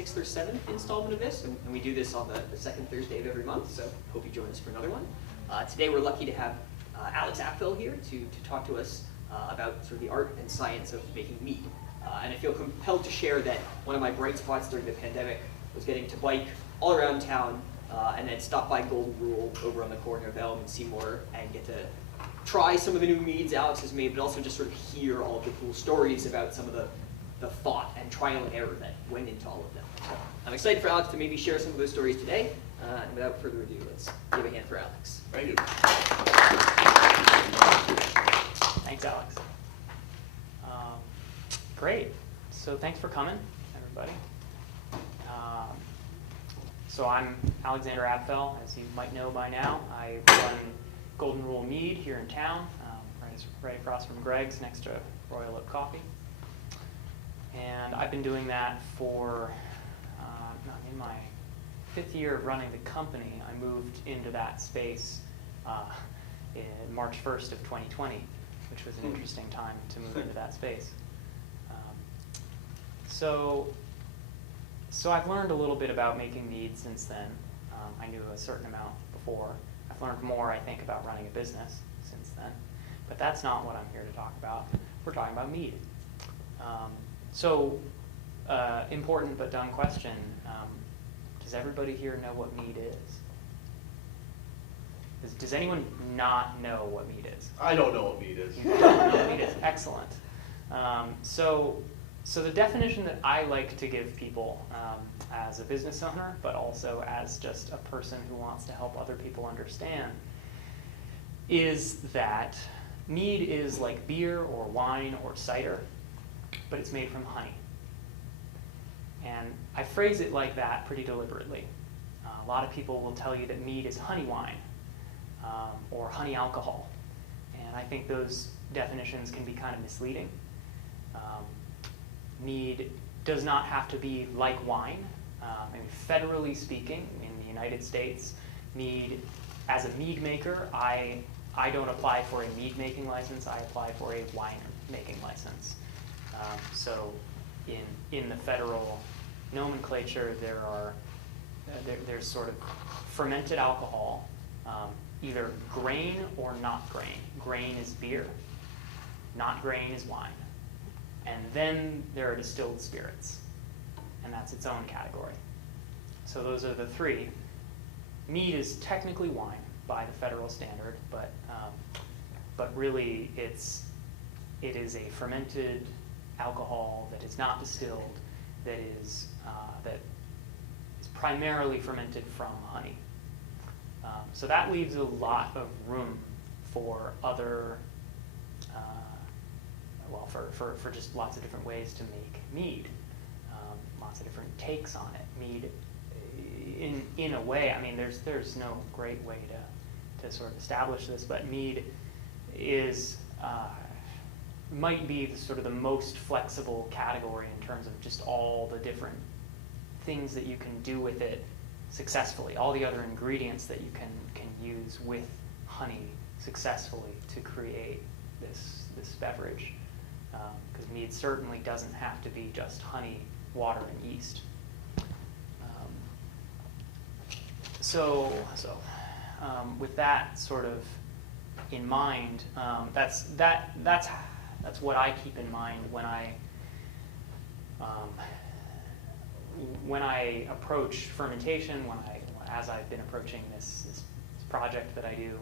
6th or 7th installment of this, and we do this on the second Thursday of every month, so hope you join us for another one. Today we're lucky to have Alex Apfel here to talk to us about sort of the art and science of making mead. And I feel compelled to share that one of my bright spots during the pandemic was getting to bike all around town and then stop by Golden Rule over on the corner of Elm and Seymour and get to try some of the new meads Alex has made, but also just sort of hear all of the cool stories about some of the thought and trial and error that went into all of them. So I'm excited for Alex to maybe share some of those stories today. And without further ado, let's give a hand for Alex. Thank you. Thanks, Alex. Great. So thanks for coming, everybody. So I'm Alexander Apfel, as you might know by now. I run Golden Rule Mead here in town, right across from Greg's, next to Royal Oak Coffee. And I've been doing that for, in my 5th year of running the company. I moved into that space in March 1st of 2020, which was an interesting time to move into that space. So I've learned a little bit about making mead since then. I knew a certain amount before. I've learned more, I think, about running a business since then. But that's not what I'm here to talk about. We're talking about mead. Important but dumb question. Does everybody here know what mead is? Does anyone not know what mead is? I don't know what mead is. You don't know what mead is. Excellent. So the definition that I like to give people as a business owner, but also as just a person who wants to help other people understand, is that mead is like beer or wine or cider, but it's made from honey. And I phrase it like that pretty deliberately. A lot of people will tell you that mead is honey wine or honey alcohol. And I think those definitions can be kind of misleading. Mead does not have to be like wine. Federally speaking, in the United States, mead, as a mead maker, I don't apply for a mead making license. I apply for a wine making license. So in the federal nomenclature, there's sort of fermented alcohol, either grain or not grain. Grain is beer, not grain is wine. And then there are distilled spirits, and that's its own category. So those are the three. Mead is technically wine by the federal standard, but really it is a fermented alcohol that is not distilled, that is primarily fermented from honey. So that leaves a lot of room for other, for just lots of different ways to make mead, lots of different takes on it. Mead, in a way, I mean, there's no great way to sort of establish this, but mead is might be sort of the most flexible category in terms of just all the different things that you can do with it successfully, all the other ingredients that you can use with honey successfully to create this beverage. Because mead certainly doesn't have to be just honey, water, and yeast. With that sort of in mind, that's what I keep in mind when I approach fermentation. As I've been approaching this project that I do,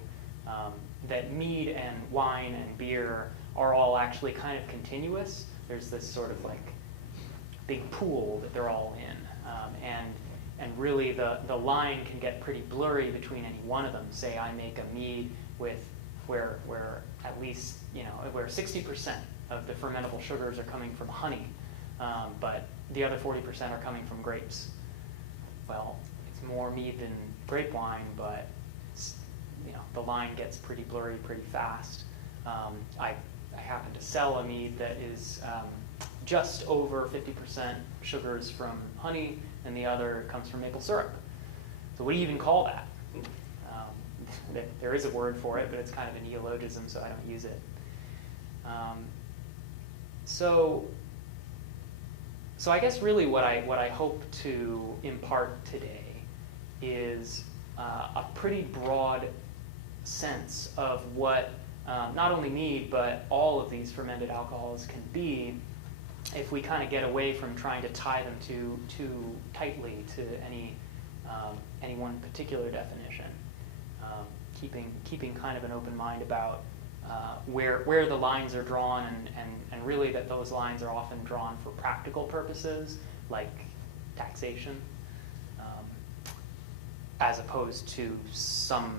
that mead and wine and beer are all actually kind of continuous. There's this sort of like big pool that they're all in, and really the line can get pretty blurry between any one of them. Say I make a mead with where at least where 60% of the fermentable sugars are coming from honey, but the other 40% are coming from grapes. Well, it's more mead than grape wine, but the line gets pretty blurry pretty fast. I happen to sell a mead that is just over 50% sugars from honey, and the other comes from maple syrup. So what do you even call that? There is a word for it, but it's kind of a neologism, so I don't use it. So So I guess really what I hope to impart today is a pretty broad sense of what not only mead, but all of these fermented alcohols can be if we kind of get away from trying to tie them too tightly to any one particular definition. Keeping kind of an open mind about where the lines are drawn, and really that those lines are often drawn for practical purposes, like taxation, as opposed to some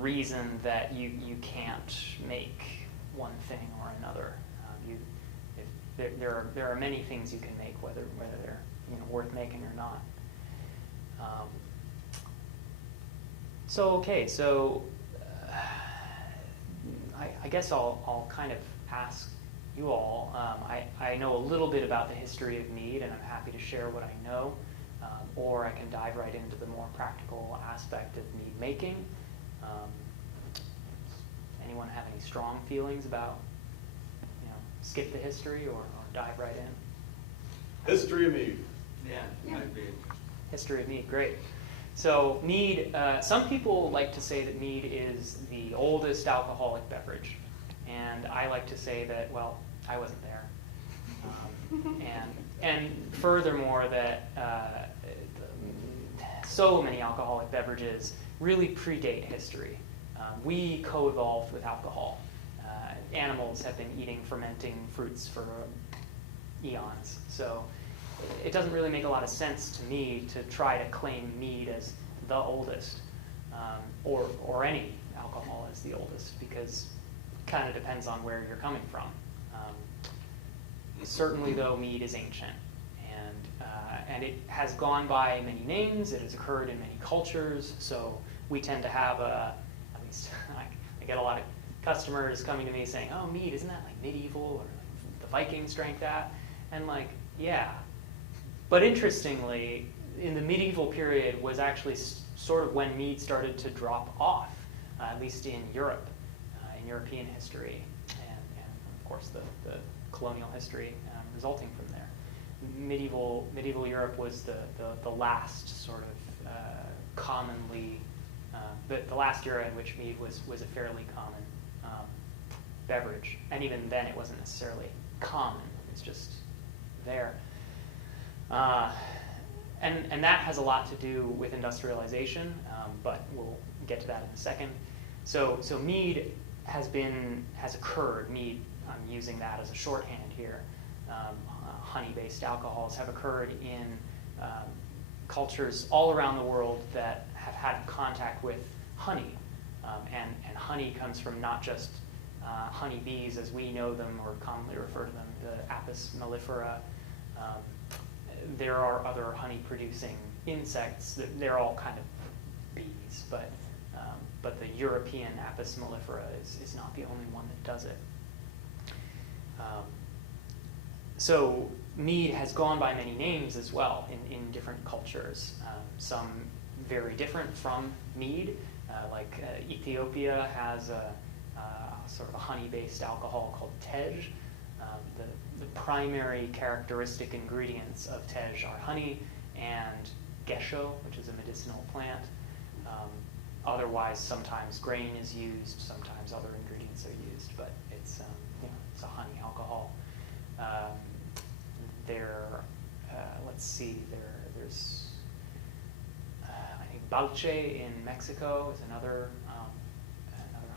reason that you can't make one thing or another. There are many things you can make, whether they're worth making or not. So I guess I'll kind of ask you all. I know a little bit about the history of mead, and I'm happy to share what I know, or I can dive right into the more practical aspect of mead making. Anyone have any strong feelings about, skip the history or dive right in? History of mead. Yeah. History of mead, great. So mead, some people like to say that mead is the oldest alcoholic beverage. And I like to say that, well, I wasn't there. And furthermore, that so many alcoholic beverages really predate history. We co-evolved with alcohol. Animals have been eating fermenting fruits for eons. So it doesn't really make a lot of sense to me to try to claim mead as the oldest, or any alcohol as the oldest, because it kind of depends on where you're coming from. Certainly, though, mead is ancient, and it has gone by many names. It has occurred in many cultures. So we tend to have at least I get a lot of customers coming to me saying, "Oh, mead, isn't that like medieval, or like the Vikings drank that?" And like, yeah. But interestingly, in the medieval period was actually sort of when mead started to drop off, at least in Europe, in European history, and of course the colonial history resulting from there. Medieval Europe was the last sort of commonly, the last era in which mead was a fairly common beverage, and even then it wasn't necessarily common. It's just there. And that has a lot to do with industrialization, but we'll get to that in a second. So mead has occurred. Mead, I'm using that as a shorthand here. Honey-based alcohols have occurred in cultures all around the world that have had contact with honey, and honey comes from not just honeybees as we know them or commonly refer to them, the Apis mellifera. There are other honey-producing insects. They're all kind of bees, but the European Apis mellifera is not the only one that does it. So mead has gone by many names as well in different cultures. Some very different from mead, like Ethiopia has a sort of a honey-based alcohol called tej. The primary characteristic ingredients of tej are honey and gesho, which is a medicinal plant. Otherwise, sometimes grain is used, sometimes other ingredients are used, but it's a honey alcohol. Let's see, there's I think balche in Mexico is another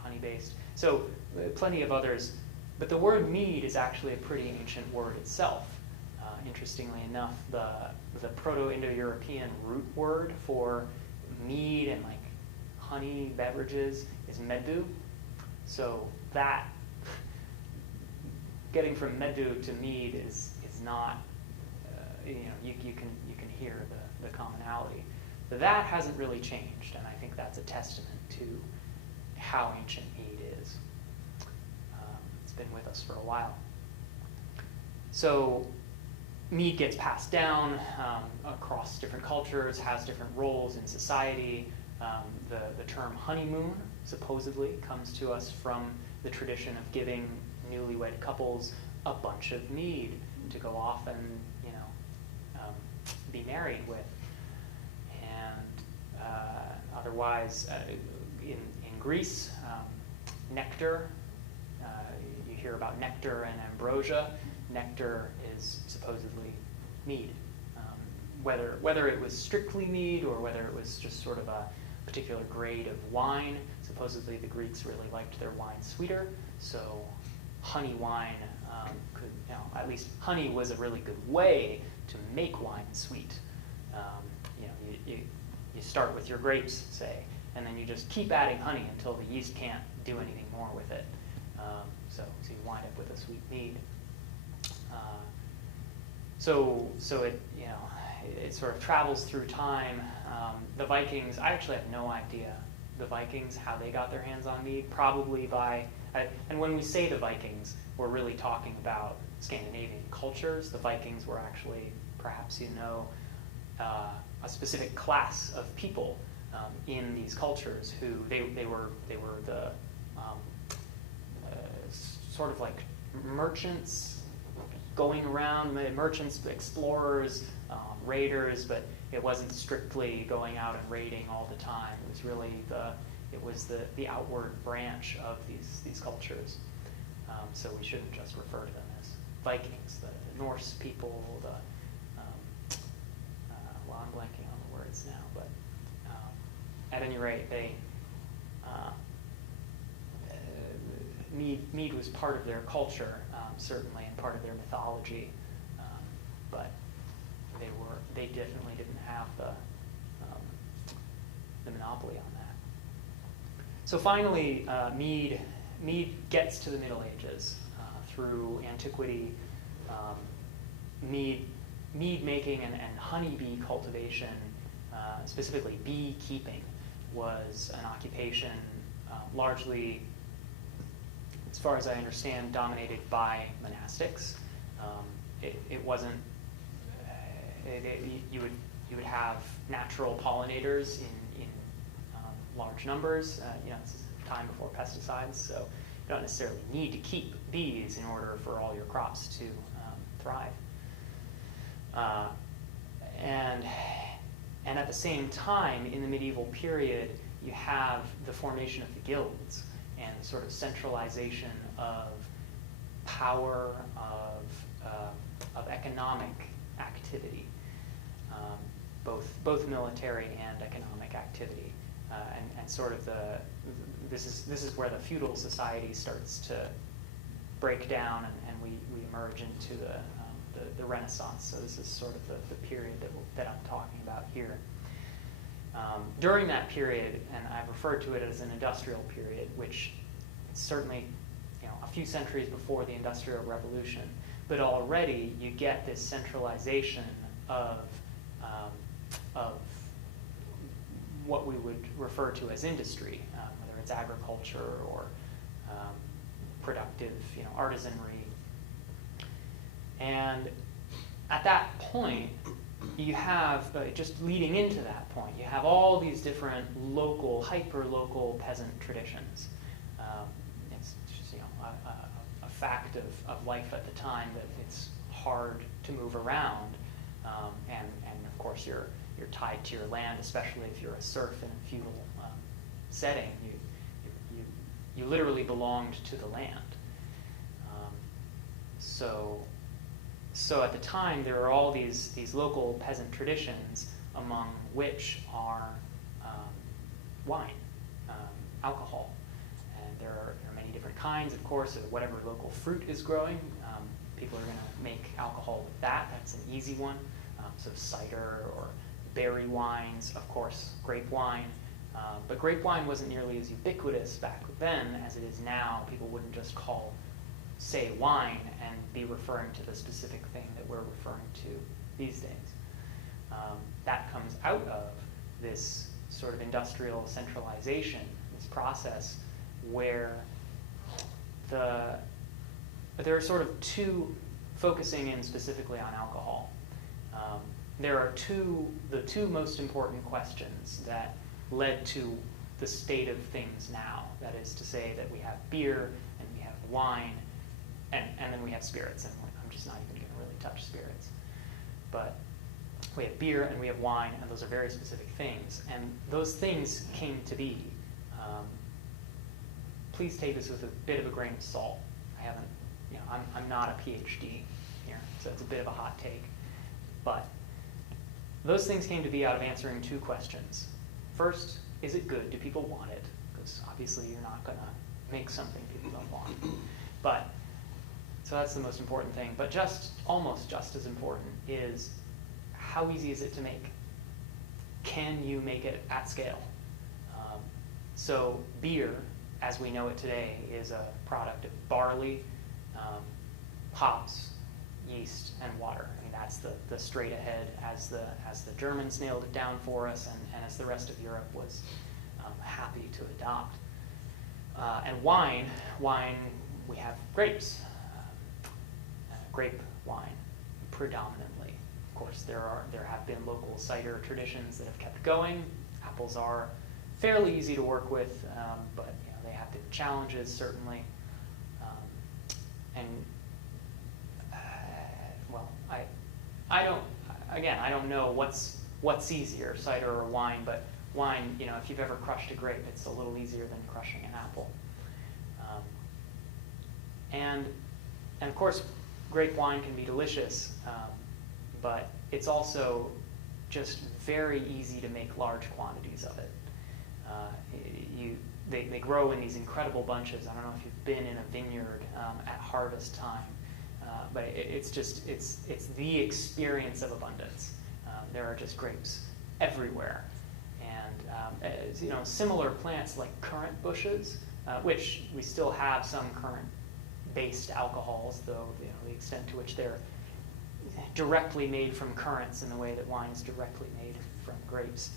honey-based. So plenty of others. But the word mead is actually a pretty ancient word itself. Interestingly enough, the Proto-Indo-European root word for mead and like honey beverages is medu. So that getting from medu to mead is not you can hear the commonality. But that hasn't really changed, and I think that's a testament to how ancient mead is. Been with us for a while. So mead gets passed down across different cultures, has different roles in society. The term honeymoon supposedly comes to us from the tradition of giving newlywed couples a bunch of mead to go off and, you know, be married with. And otherwise, in Greece, nectar, you hear about nectar and ambrosia. Nectar is supposedly mead. Whether it was strictly mead or whether it was just sort of a particular grade of wine, supposedly the Greeks really liked their wine sweeter, so honey wine could, you know, at least honey was a really good way to make wine sweet. You know, you start with your grapes, say, and then you just keep adding honey until the yeast can't do anything more with it. So you wind up with a sweet mead. So it, you know, it sort of travels through time. The Vikings, I actually have no idea, the Vikings, how they got their hands on mead, probably by, and when we say the Vikings, we're really talking about Scandinavian cultures. The Vikings were actually, perhaps you know, a specific class of people in these cultures who they were the sort of like merchants going around, merchants, explorers, raiders, but it wasn't strictly going out and raiding all the time. It was really the outward branch of these cultures. So we shouldn't just refer to them as Vikings, the Norse people, well, I'm blanking on the words now, but at any rate, they mead was part of their culture, certainly, and part of their mythology, but they definitely didn't have the monopoly on that. So finally, mead gets to the Middle Ages through antiquity. Mead making and honeybee cultivation, specifically beekeeping, was an occupation largely, as far as I understand, dominated by monastics. It wasn't. You would have natural pollinators in large numbers. You know, it's time before pesticides, so you don't necessarily need to keep bees in order for all your crops to thrive. And at the same time, in the medieval period, you have the formation of the guilds and the sort of centralization of power, of economic activity, both military and economic activity, and sort of this is where the feudal society starts to break down, and we emerge into the Renaissance. So this is sort of the period that I'm talking about here. During that period, and I've referred to it as an industrial period, which is certainly, you know, a few centuries before the Industrial Revolution, but already you get this centralization of what we would refer to as industry, whether it's agriculture or productive, you know, artisanry. And at that point, you have, just leading into that point, you have all these different local, hyper-local peasant traditions. It's just, you know, a fact of life at the time that it's hard to move around, and of course you're tied to your land, especially if you're a serf in a feudal setting. You literally belonged to the land. So at the time, there are all these local peasant traditions, among which are wine, alcohol. And there are many different kinds, of course, of whatever local fruit is growing. People are going to make alcohol with that. That's an easy one. So cider or berry wines, of course, grape wine. But grape wine wasn't nearly as ubiquitous back then as it is now. People wouldn't just call, say, wine and be referring to the specific thing that we're referring to these days. That comes out of this sort of industrial centralization, this process where there are sort of two, focusing in specifically on alcohol. There are the two most important questions that led to the state of things now. That is to say that we have beer and we have wine, and then we have spirits, and I'm just not even going to really touch spirits. But we have beer and we have wine, and those are very specific things. And those things came to be. Please take this with a bit of a grain of salt. I haven't, I'm not a PhD here, so it's a bit of a hot take. But those things came to be out of answering two questions. First, is it good? Do people want it? Because obviously you're not going to make something people don't want. But, so that's the most important thing. But almost just as important is, how easy is it to make? Can you make it at scale? So beer, as we know it today, is a product of barley, hops, yeast, and water. I mean, that's the straight ahead as the Germans nailed it down for us, and as the rest of Europe was happy to adopt. And wine, we have grapes, grape wine predominantly. Of course, there have been local cider traditions that have kept going. Apples are fairly easy to work with, but they have their challenges certainly. I don't know what's easier, cider or wine, but wine, if you've ever crushed a grape, it's a little easier than crushing an apple. And of course, grape wine can be delicious, but it's also just very easy to make large quantities of it. They grow in these incredible bunches. I don't know if you've been in a vineyard at harvest time, but it's the experience of abundance. There are just grapes everywhere, and similar plants like currant bushes, which we still have some currant-based alcohols, though the extent to which they're directly made from currants in the way that wine is directly made from grapes,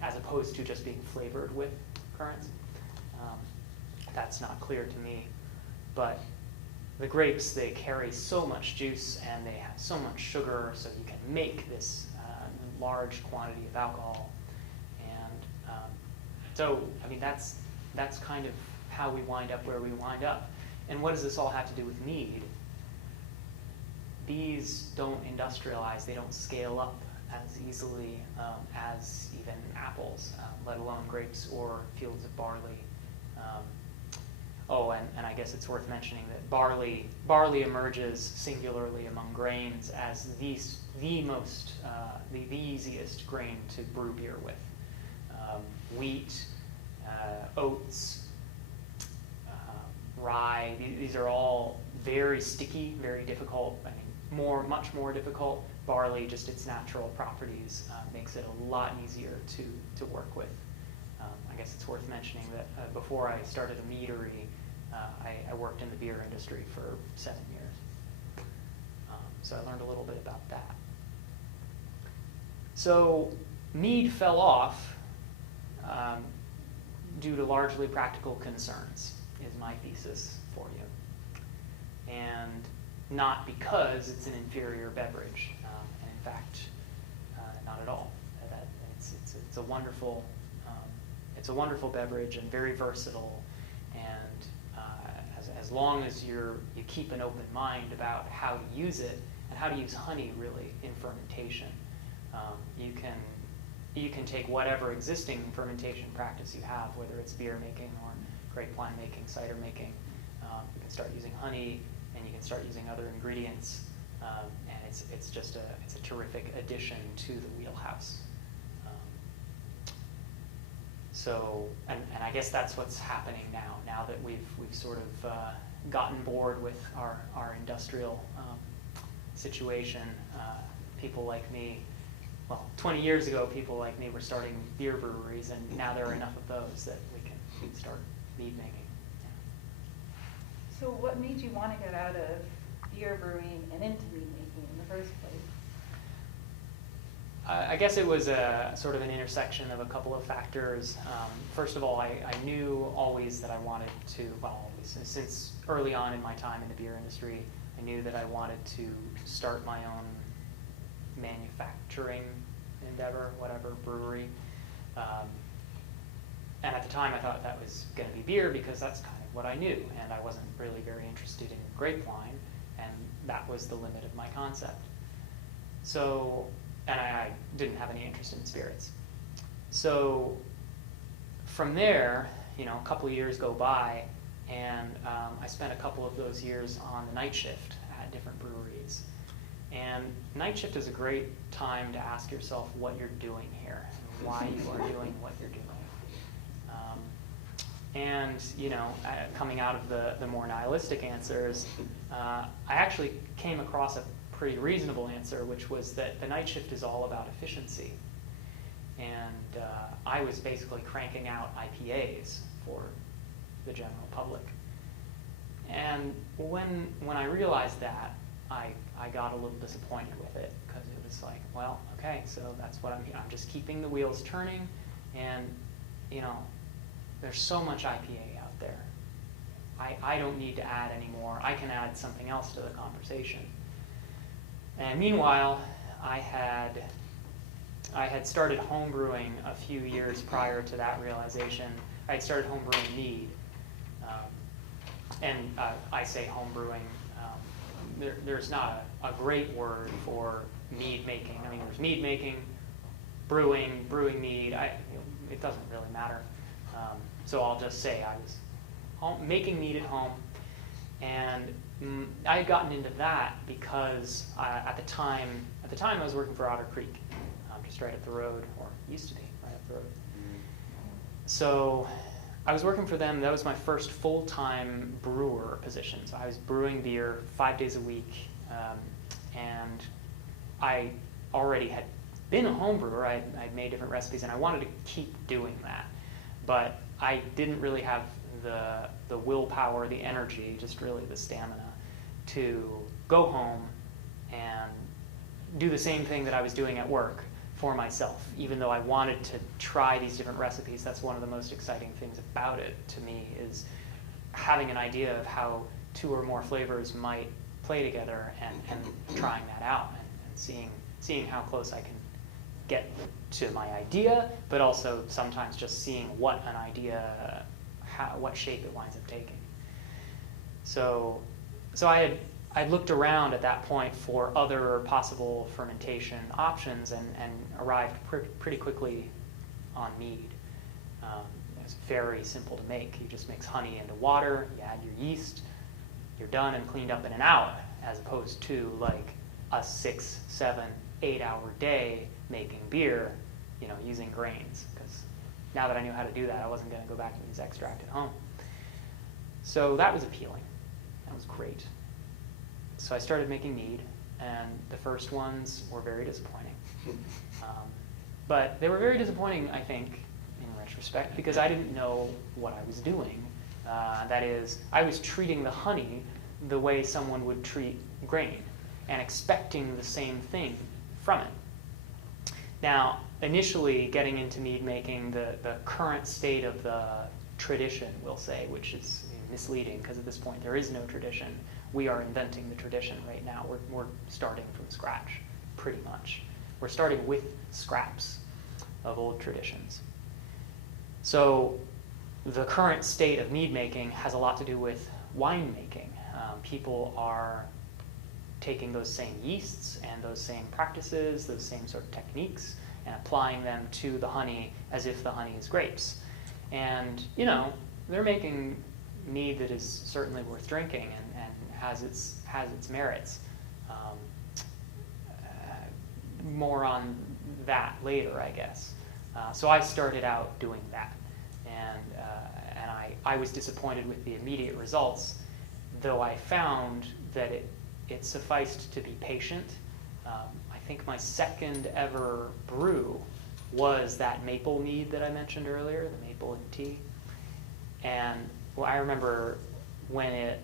as opposed to just being flavored with currants. That's not clear to me, but the grapes, they carry so much juice and they have so much sugar, so you can make this large quantity of alcohol. And so, I mean, that's kind of how we wind up where we wind up. And what does this all have to do with mead? Bees don't industrialize, they don't scale up as easily as even apples, let alone grapes or fields of barley. And I guess it's worth mentioning that barley emerges singularly among grains as the easiest grain to brew beer with. Wheat, oats, rye, these are all very sticky, very difficult. I mean, much more difficult. Barley, just its natural properties, makes it a lot easier to work with. I guess it's worth mentioning that before I started a meadery, I worked in the beer industry for 7 years. So I learned a little bit about that. So mead fell off due to largely practical concerns, is my thesis for you. And not because it's an inferior beverage, and in fact, not at all. It's a wonderful beverage and very versatile. And as long as you keep an open mind about how to use it and how to use honey really in fermentation, you can take whatever existing fermentation practice you have, whether it's beer making or grape wine making, cider making. You can start using honey, and you can start using other ingredients, and it's a terrific addition to the wheelhouse. And I guess that's what's happening now that we've sort of gotten bored with our industrial situation. People like me, 20 years ago, people like me were starting beer breweries, and now there are enough of those that we can start mead making. So what made you want to get out of beer brewing and into mead making in the first place? I guess it was a sort of an intersection of a couple of factors. First of all, I knew always that I wanted to, since early on in my time in the beer industry, I knew that I wanted to start my own manufacturing endeavor, whatever, brewery. And at the time I thought that was going to be beer because that's kind of what I knew, and I wasn't really very interested in grape wine. And that was the limit of my concept. So, and I didn't have any interest in spirits. So from there, a couple of years go by, and I spent a couple of those years on the night shift at different breweries. And night shift is a great time to ask yourself what you're doing here, and why you are doing what you're doing. Coming out of the more nihilistic answers, I actually came across a pretty reasonable answer, which was that the night shift is all about efficiency. And I was basically cranking out IPAs for the general public. And when I realized that, I got a little disappointed with it, because it was like, well, okay, so that's what I'm just keeping the wheels turning, and there's so much IPA out there. I don't need to add any more. I can add something else to the conversation. And meanwhile, I had started homebrewing a few years prior to that realization. I had started homebrewing Mead. I say homebrewing. There's not a great word for mead making. I mean, there's mead making, brewing mead. It doesn't really matter. So I'll just say I was making mead at home, and I had gotten into that because at the time I was working for Otter Creek, just right up the road, or used to be right up the road. So I was working for them. That was my first full-time brewer position. So I was brewing beer 5 days a week, and I already had been a home brewer. I'd made different recipes, and I wanted to keep doing that. But I didn't really have the willpower, the energy, just really the stamina to go home and do the same thing that I was doing at work for myself, even though I wanted to try these different recipes. That's one of the most exciting things about it to me, is having an idea of how 2 or more flavors might play together, and trying that out, and seeing how close I can get to my idea, but also sometimes just seeing what an idea, what shape it winds up taking. So I looked around at that point for other possible fermentation options, and arrived pretty quickly on Mead. It's very simple to make. You just mix honey into water, you add your yeast, you're done and cleaned up in an hour, as opposed to like a 6, 7, 8 hour day making beer, using grains. Because now that I knew how to do that, I wasn't going to go back and use extract at home. So that was appealing. That was great. So I started making mead, and the first ones were very disappointing. But they were very disappointing, I think, in retrospect, because I didn't know what I was doing. That is, I was treating the honey the way someone would treat grain, and expecting the same thing from it. Now, initially getting into mead making, the current state of the tradition, we'll say, which is misleading, because at this point there is no tradition. We are inventing the tradition right now. We're starting from scratch, pretty much. We're starting with scraps of old traditions. So the current state of mead making has a lot to do with wine making. People are taking those same yeasts and those same practices, those same sort of techniques, and applying them to the honey as if the honey is grapes. And, they're making mead that is certainly worth drinking and has its merits. More on that later, I guess. So I started out doing that, and I was disappointed with the immediate results, though I found that it sufficed to be patient. I think my second ever brew was that maple mead that I mentioned earlier, the maple and tea. And I remember when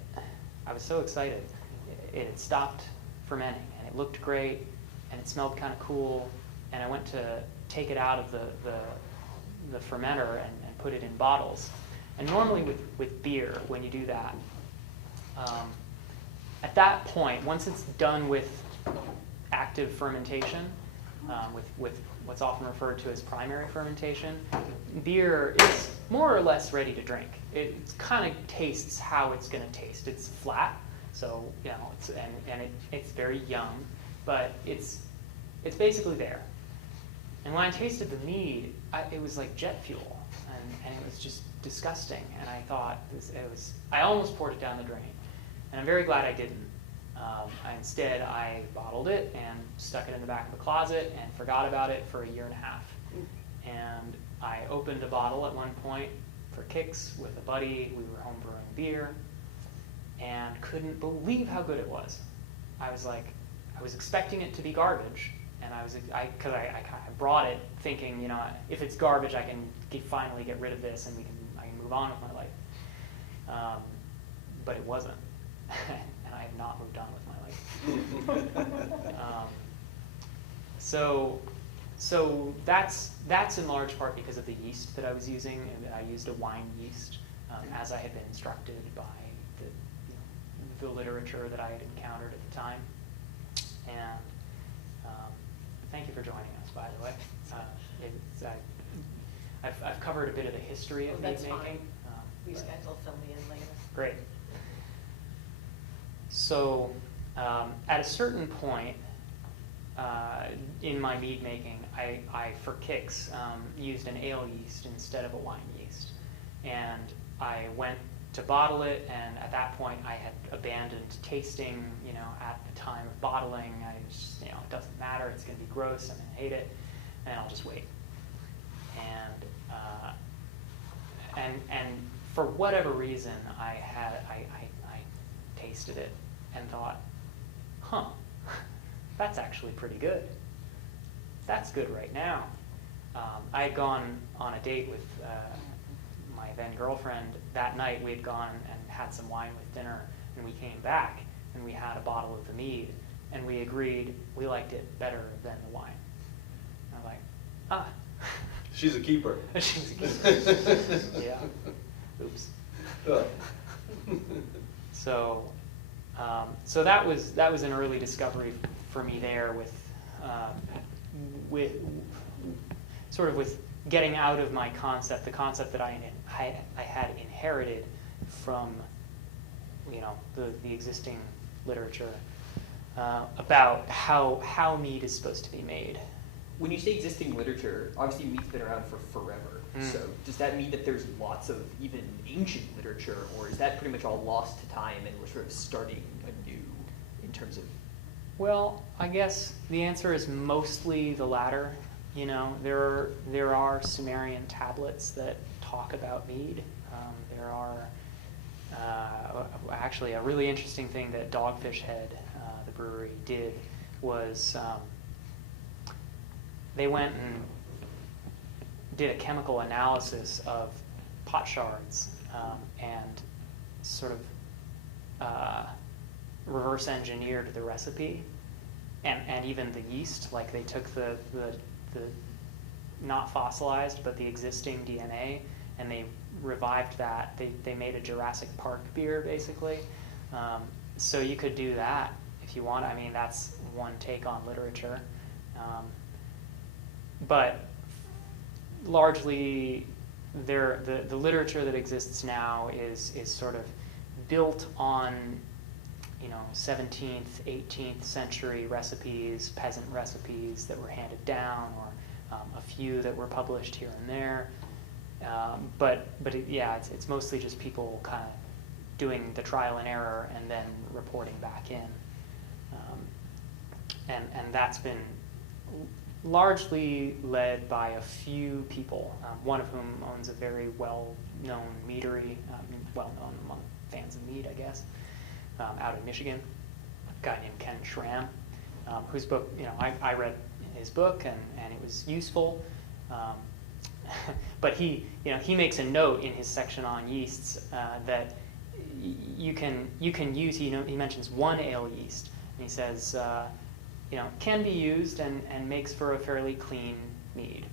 I was so excited. It had stopped fermenting, and it looked great, and it smelled kind of cool, and I went to take it out of the fermenter and put it in bottles. And normally with beer, when you do that, at that point, once it's done with active fermentation, with what's often referred to as primary fermentation, beer is more or less ready to drink. It kind of tastes how it's going to taste. It's flat, So it's very young, but it's basically there. And when I tasted the mead, it was like jet fuel, and it was just disgusting. And I thought I almost poured it down the drain, and I'm very glad I didn't. Instead, I bottled it and stuck it in the back of the closet and forgot about it for 1.5 years. And I opened a bottle at one point for kicks with a buddy. We were home brewing beer and couldn't believe how good it was. I was expecting it to be garbage, and I brought it thinking, if it's garbage, I can finally get rid of this and I can move on with my life. But it wasn't, and I have not moved on with my life. So that's in large part because of the yeast that I was using, and I used a wine yeast as I had been instructed by the literature that I had encountered at the time. And thank you for joining us, by the way. I've covered a bit of the history of mead making. These guys will fill me in later. Great. So at a certain point in my mead making, I for kicks, used an ale yeast instead of a wine yeast. And I went to bottle it, and at that point I had abandoned tasting, at the time of bottling. I just, it doesn't matter, it's going to be gross, I'm going to hate it, and I'll just wait. And for whatever reason, I tasted it and thought, that's actually pretty good. That's good right now. I had gone on a date with my then girlfriend. That night we had gone and had some wine with dinner, and we came back and we had a bottle of the mead, and we agreed we liked it better than the wine. And I'm like, She's a keeper. She's a keeper. Yeah. Oops. So that was an early discovery for me there with getting out of my concept, the concept that I had inherited from the existing literature about how mead is supposed to be made. When you say existing literature, obviously mead's been around for forever. So does that mean that there's lots of even ancient literature, or is that pretty much all lost to time and we're sort of starting anew in terms of? Well, I guess the answer is mostly the latter. There are Sumerian tablets that talk about mead. There are actually a really interesting thing that Dogfish Head, the brewery, did was they went and did a chemical analysis of pot shards and sort of reverse engineered the recipe and even the yeast. Like they took the not fossilized but the existing DNA and they revived that. They made a Jurassic Park beer basically. So you could do that if you want. I mean, that's one take on literature. But largely, the literature that exists now is sort of built on 17th, 18th century recipes, peasant recipes that were handed down, or a few that were published here and there. But it's mostly just people kind of doing the trial and error and then reporting back in. And that's been largely led by a few people, one of whom owns a very well-known meadery, well-known among fans of mead, I guess, out of Michigan, a guy named Ken Schramm, whose book, I read his book and it was useful. But he makes a note in his section on yeasts that you can use. He mentions one ale yeast, and he says can be used and makes for a fairly clean mead.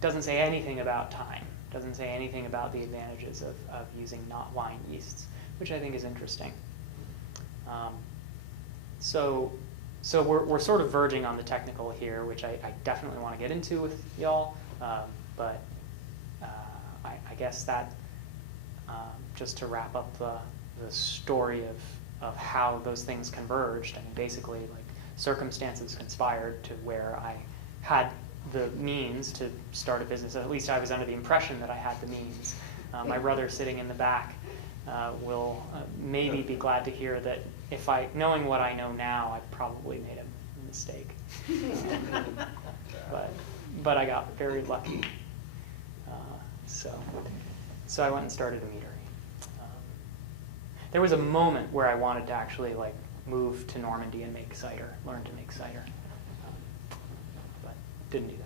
Doesn't say anything about time. Doesn't say anything about the advantages of using not wine yeasts, which I think is interesting. So we're sort of verging on the technical here, which I definitely want to get into with y'all. But I guess that just to wrap up the story of how those things converged. I mean, basically, like, circumstances conspired to where I had the means to start a business. At least I was under the impression that I had the means. My brother sitting in the back will maybe be glad to hear that knowing what I know now, I probably made a mistake. But I got very lucky. So I went and started a meadery. There was a moment where I wanted to actually like move to Normandy and make cider, learn to make cider, but didn't do that.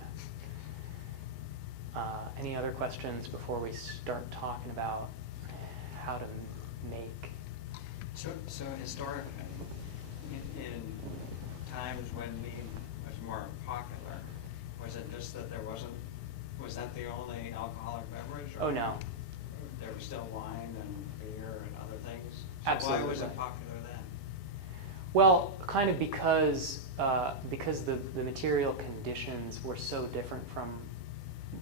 Any other questions before we start talking about how to make? So historically, in times when mead was more popular, was it just that was that the only alcoholic beverage? Or Oh, no. There was still wine and beer and other things? So Absolutely. why was it popular then? Well, kind of because the material conditions were so different from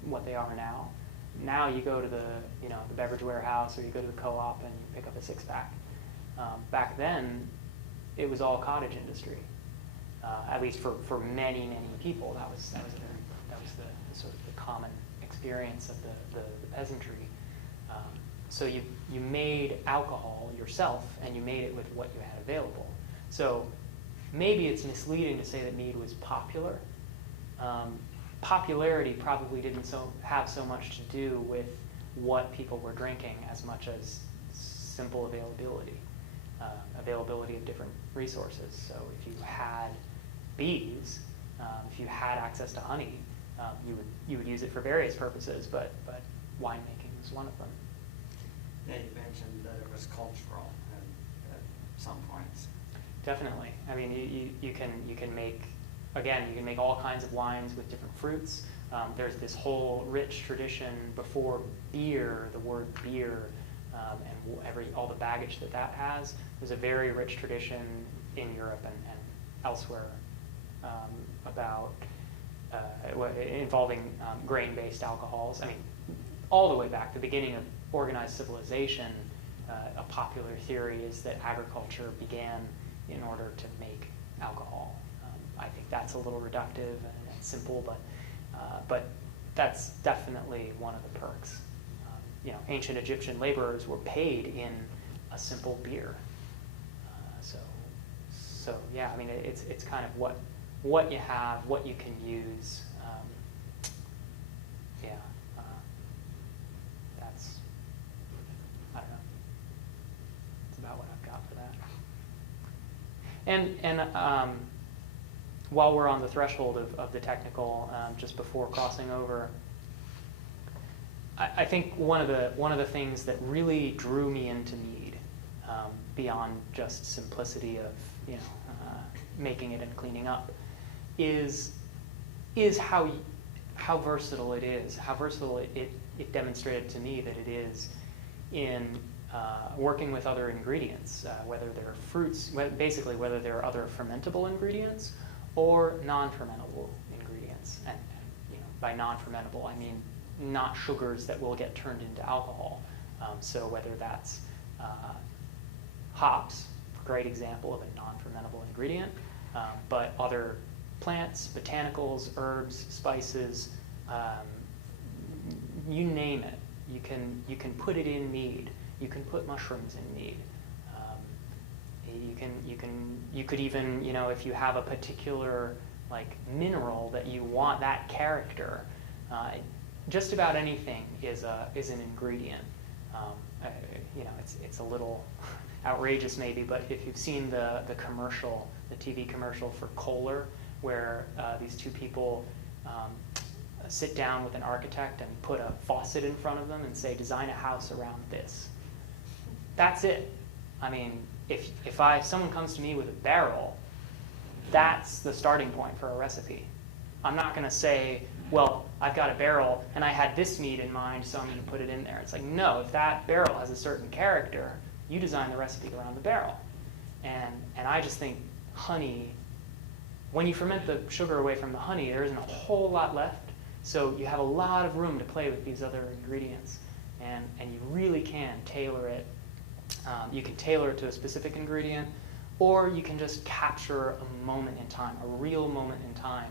what they are now. Now you go to the beverage warehouse or you go to the co-op and you pick up a six-pack. Back then, it was all cottage industry. At least for many people, that was the sort of the common experience of the peasantry. So you made alcohol yourself, and you made it with what you had available. So maybe it's misleading to say that mead was popular. Popularity probably didn't have so much to do with what people were drinking as much as simple availability of different resources. So if you had bees, if you had access to honey, you would use it for various purposes, but winemaking was one of them. Yeah, you mentioned that it was cultural at some points. Definitely. I mean, you can make, again, you can make all kinds of wines with different fruits. There's this whole rich tradition before beer, the word beer, and all the baggage that has. There's a very rich tradition in Europe and elsewhere about involving grain-based alcohols. I mean, all the way back to the beginning of organized civilization, a popular theory is that agriculture began in order to make alcohol. I think that's a little reductive and simple, but that's definitely one of the perks. Ancient Egyptian laborers were paid in a simple beer. So yeah, I mean, it's kind of what you have, what you can use. That's, I don't know. That's about what I've got for that. And while we're on the threshold of the technical, just before crossing over, I think one of the things that really drew me into mead, beyond just simplicity of making it and cleaning up, is how versatile it is. How versatile it demonstrated to me that it is in working with other ingredients, whether they're fruits, basically whether there are other fermentable ingredients or non-fermentable ingredients. And by non-fermentable, I mean not sugars that will get turned into alcohol. So whether that's hops, great example of a non-fermentable ingredient, but other plants, botanicals, herbs, spices, you name it. You can put it in mead. You can put mushrooms in mead. You could even, if you have a particular like mineral that you want that character, just about anything is an ingredient. It's a little outrageous maybe, but if you've seen the commercial, the TV commercial for Kohler, where these two people sit down with an architect and put a faucet in front of them and say, design a house around this. That's it. I mean, if someone comes to me with a barrel, that's the starting point for a recipe. I'm not going to say, well, I've got a barrel and I had this mead in mind, so I'm going to put it in there. It's like, no, if that barrel has a certain character, you design the recipe around the barrel. And I just think honey, when you ferment the sugar away from the honey, there isn't a whole lot left. So you have a lot of room to play with these other ingredients. And you really can tailor it You can tailor it to a specific ingredient, or you can just capture a moment in time, a real moment in time.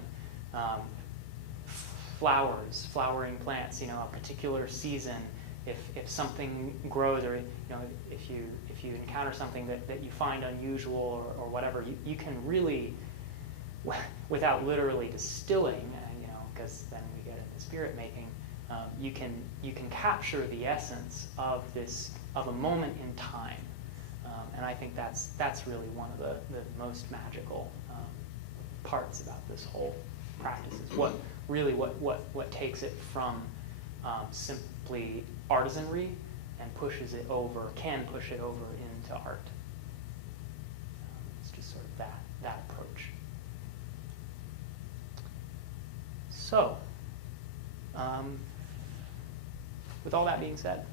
Flowers, flowering plants, a particular season. If something grows, or if you encounter something that you find unusual or whatever, you can really, without literally distilling, because then we get into spirit making, you can capture the essence of a moment in time, and I think that's really one of the most magical parts about this whole practice. Is what takes it from simply artisanry and can push it over into art. It's just sort of that approach. So, with all that being said,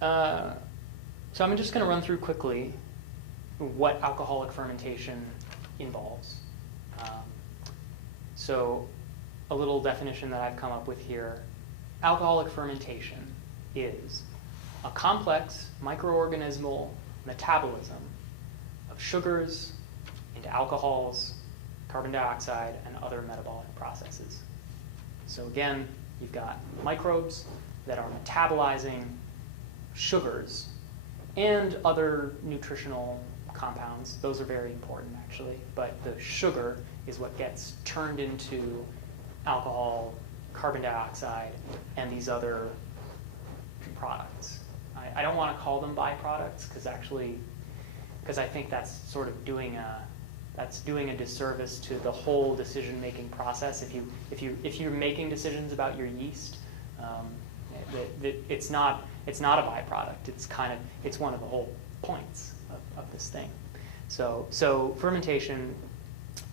so I'm just going to run through quickly what alcoholic fermentation involves. So, a little definition that I've come up with here. Alcoholic fermentation is a complex microorganismal metabolism of sugars into alcohols, carbon dioxide, and other metabolic processes. So again, you've got microbes that are metabolizing sugars and other nutritional compounds. Those are very important, actually. But the sugar is what gets turned into alcohol, carbon dioxide, and these other products. I don't want to call them byproducts because I think that's sort of doing a disservice to the whole decision-making process. If you're making decisions about your yeast, it's not a byproduct. It's one of the whole points of this thing. So fermentation,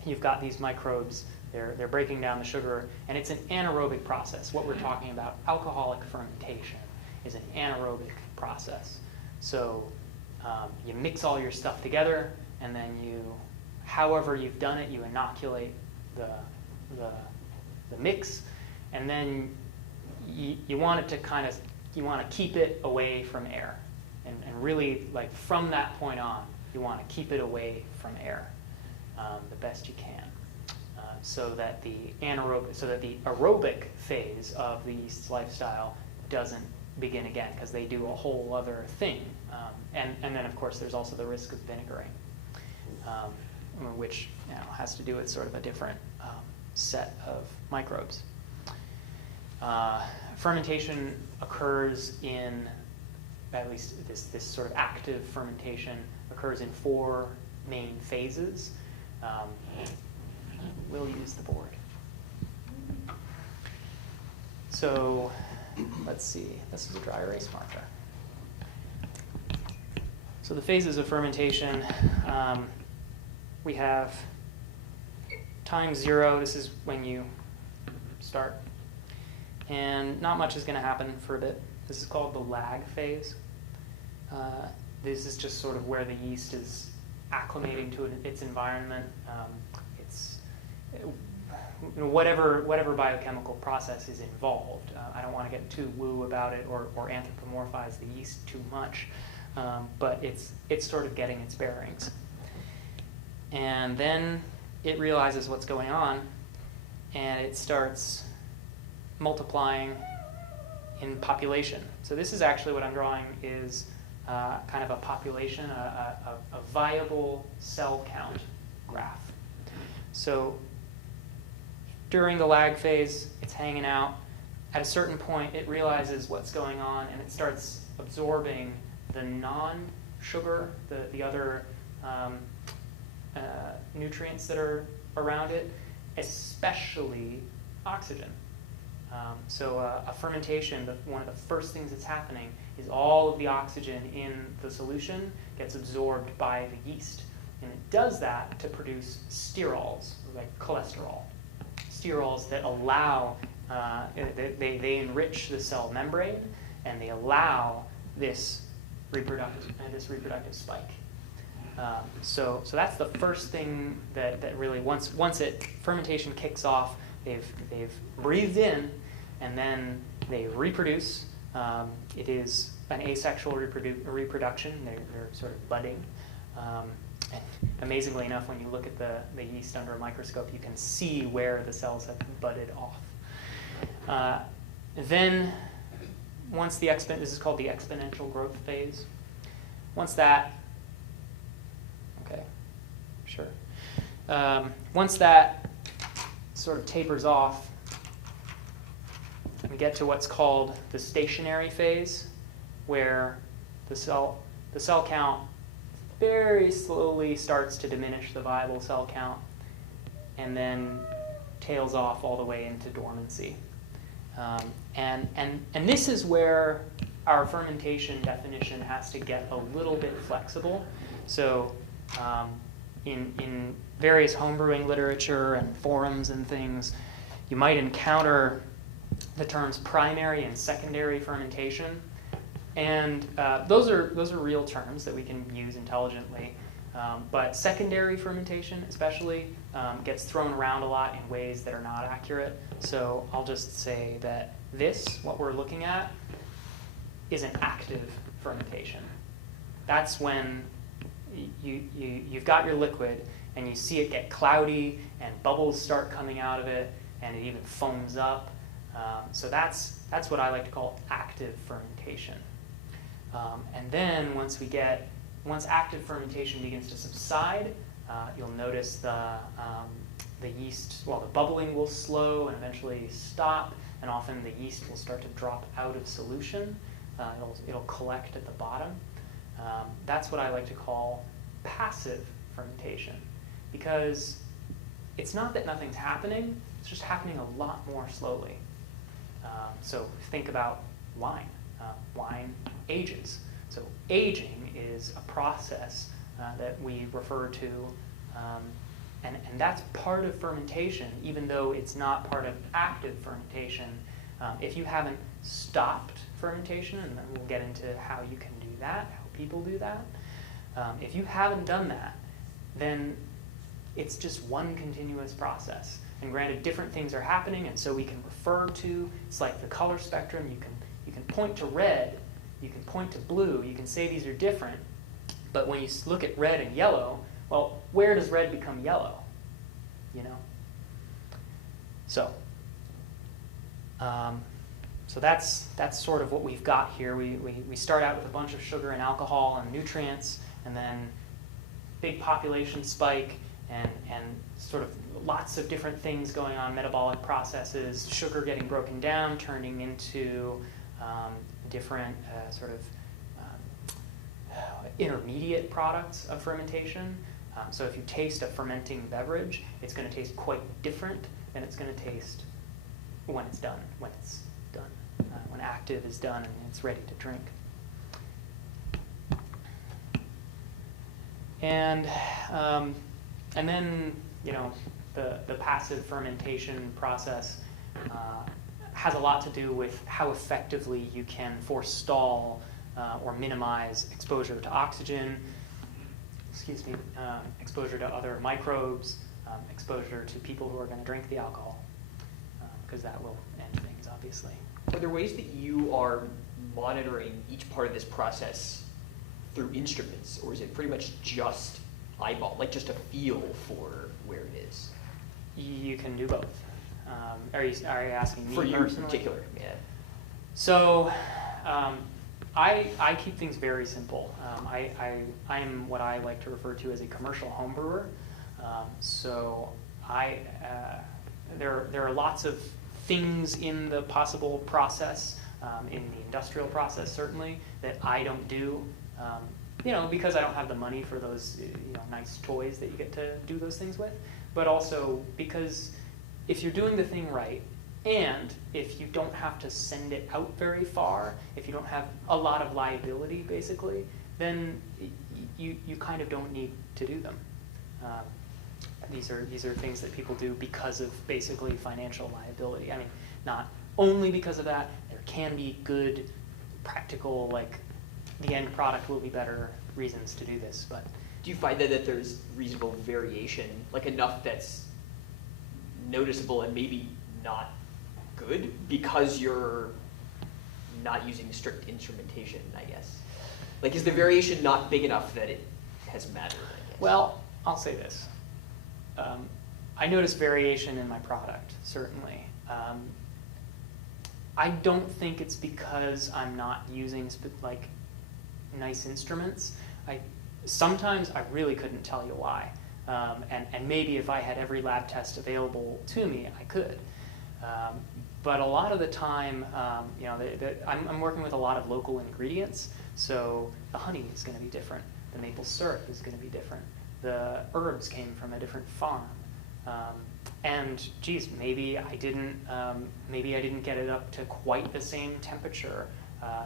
you've got these microbes. They're breaking down the sugar, and it's an anaerobic process. What we're talking about, alcoholic fermentation, is an anaerobic process. So you mix all your stuff together, and then however you've done it, you inoculate the mix, and then you want it to you want to keep it away from air, and really, like, from that point on, you want to keep it away from air the best you can. So that the aerobic phase of the yeast's lifestyle doesn't begin again, because they do a whole other thing. And then, of course, there's also the risk of vinegaring, which has to do with sort of a different set of microbes. Fermentation occurs in, at least this sort of active fermentation occurs in 4 main phases. We'll use the board. So let's see. This is a dry erase marker. So the phases of fermentation, we have time 0. This is when you start. And not much is going to happen for a bit. This is called the lag phase. This is just sort of where the yeast is acclimating to its environment. Whatever biochemical process is involved. I don't want to get too woo about it or anthropomorphize the yeast too much, but it's sort of getting its bearings. And then it realizes what's going on, and it starts multiplying in population. So this is actually what I'm drawing is kind of a population, a viable cell count graph. So during the lag phase, it's hanging out. At a certain point, it realizes what's going on, and it starts absorbing the non-sugar, the other nutrients that are around it, especially oxygen. So a fermentation, one of the first things that's happening is all of the oxygen in the solution gets absorbed by the yeast. And it does that to produce sterols, like cholesterol. Sterols that allow, they enrich the cell membrane, and they allow this reproductive spike. So that's the first thing that really, once fermentation kicks off, they've breathed in, and then they reproduce, It is an asexual reproduction. They're sort of budding. And amazingly enough, when you look at the yeast under a microscope, you can see where the cells have budded off. Then, once this is called the exponential growth phase. Once that, okay, sure. Once that sort of tapers off, we get to what's called the stationary phase, where the cell count very slowly starts to diminish the viable cell count, and then tails off all the way into dormancy. And this is where our fermentation definition has to get a little bit flexible. So in various homebrewing literature and forums and things, you might encounter the terms primary and secondary fermentation. And those are real terms that we can use intelligently. But secondary fermentation especially gets thrown around a lot in ways that are not accurate. So I'll just say that what we're looking at, is an active fermentation. That's when you've got your liquid and you see it get cloudy and bubbles start coming out of it and it even foams up. So that's what I like to call active fermentation. And then once active fermentation begins to subside, you'll notice the yeast, the bubbling will slow and eventually stop, and often the yeast will start to drop out of solution. It'll collect at the bottom. That's what I like to call passive fermentation, because it's not that nothing's happening, it's just happening a lot more slowly. So think about wine. Wine ages. So aging is a process that we refer to, and that's part of fermentation, even though it's not part of active fermentation. If you haven't stopped fermentation, and then we'll get into how you can do that, how people do that. If you haven't done that, then it's just one continuous process. And granted, different things are happening, and so we can refer to, it's like the color spectrum. You can point to red, you can point to blue, you can say these are different, but when you look at red and yellow, well, where does red become yellow? You know? So that's sort of what we've got here. We start out with a bunch of sugar and alcohol and nutrients, and then big population spike, and sort of lots of different things going on, metabolic processes, sugar getting broken down, turning into different sort of intermediate products of fermentation. So if you taste a fermenting beverage, it's going to taste quite different than it's going to taste when it's done, when active is done and it's ready to drink. And then, the passive fermentation process has a lot to do with how effectively you can forestall or minimize exposure to oxygen, exposure to other microbes, exposure to people who are going to drink the alcohol, because that will end things, obviously. Are there ways that you are monitoring each part of this process through instruments, or is it pretty much just eyeball, like just a feel for where it is? You can do both. Are you asking me for you personally? in particular? Yeah. So I keep things very simple. I'm what I like to refer to as a commercial home brewer. So there are lots of things in the possible process, in the industrial process certainly, that I don't do. Because I don't have the money for those nice toys that you get to do those things with, but also because if you're doing the thing right, and if you don't have to send it out very far, if you don't have a lot of liability basically, then you kind of don't need to do them. These are things that people do because of basically financial liability. I mean, not only because of that. There can be good, practical, like the end product will be better reasons to do this. But do you find that there's reasonable variation, like enough that's noticeable and maybe not good, because you're not using strict instrumentation, I guess? Like, is the variation not big enough that it has mattered, I guess? Well, I'll say this. I notice variation in my product, certainly. I don't think it's because I'm not using like nice instruments. Sometimes I really couldn't tell you why. And maybe if I had every lab test available to me, I could. But a lot of the time, you know, I'm working with a lot of local ingredients, so the honey is going to be different. The maple syrup is going to be different. The herbs came from a different farm. And geez, maybe I didn't get it up to quite the same temperature.